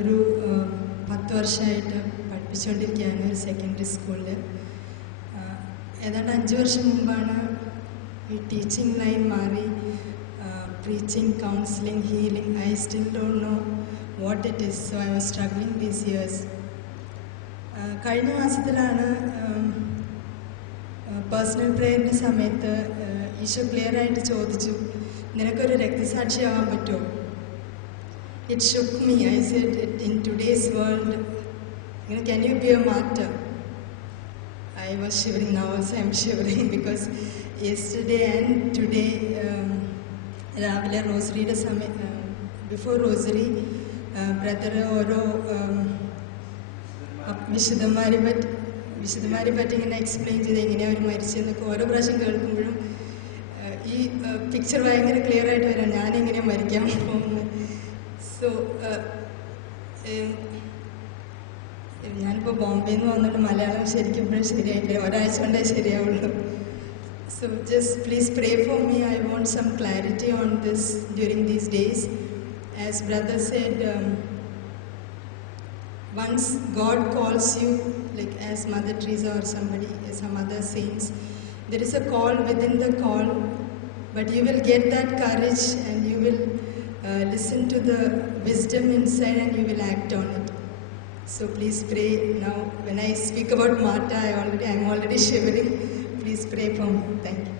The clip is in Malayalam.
ഒരു 10 വർഷമായിട്ട് പഠിപ്പിച്ചുകൊണ്ടിരിക്കുകയാണ് ഒരു സെക്കൻഡറി സ്കൂളിൽ. ഏതാണ്ട് 5 വർഷം മുമ്പാണ് ഈ ടീച്ചിങ് ലൈൻ മാറി preaching, counseling, healing. I still don't know what it is, so I was struggling these years. കഴിഞ്ഞ മാസത്തിലാണ് പേഴ്സണൽ പ്രേയറിൻ്റെ സമയത്ത് ഈശോ ക്ലിയർ ആയിട്ട് ചോദിച്ചു, നിനക്കൊരു രക്തസാക്ഷിയാവാൻ പറ്റുമോ? It shook me. I said, in today's world, can you be a martyr? I was shivering. Now also I'm shivering because yesterday and today, രാവിലെ റോസറിയുടെ ബിഫോർ റോസറി ബ്രദർ ഓരോ വിശുദ്ധന്മാരെ പറ്റി ഇങ്ങനെ എക്സ്പ്ലെയിൻ ചെയ്ത് എങ്ങനെയാണ് അവർ മരിച്ചതെന്നൊക്കെ ഓരോ പ്രാവശ്യം കേൾക്കുമ്പോഴും ഈ പിക്ചർ ഭയങ്കര ക്ലിയർ ആയിട്ട് വരാം, ഞാനെങ്ങനെയാണ് മരിക്കാൻ പോകുന്നത്. സോ ഞാനിപ്പോൾ ബോംബെയിൽ നിന്ന് വന്നിട്ട് മലയാളം ശരിക്കും ഇപ്പോഴും ശരിയായിട്ടില്ല, ഒരാഴ്ച കൊണ്ടേ ശരിയാവുള്ളൂ. So just please pray for me. I want some clarity on this during these days. As brother said, once God calls you, like as Mother Teresa or somebody, some other saints, there is a call within the call, but you will get that courage and you will listen to the wisdom inside and you will act on it. So please pray. Now when I speak about Martha, I'm already shivering. Please pray for me. Thank you.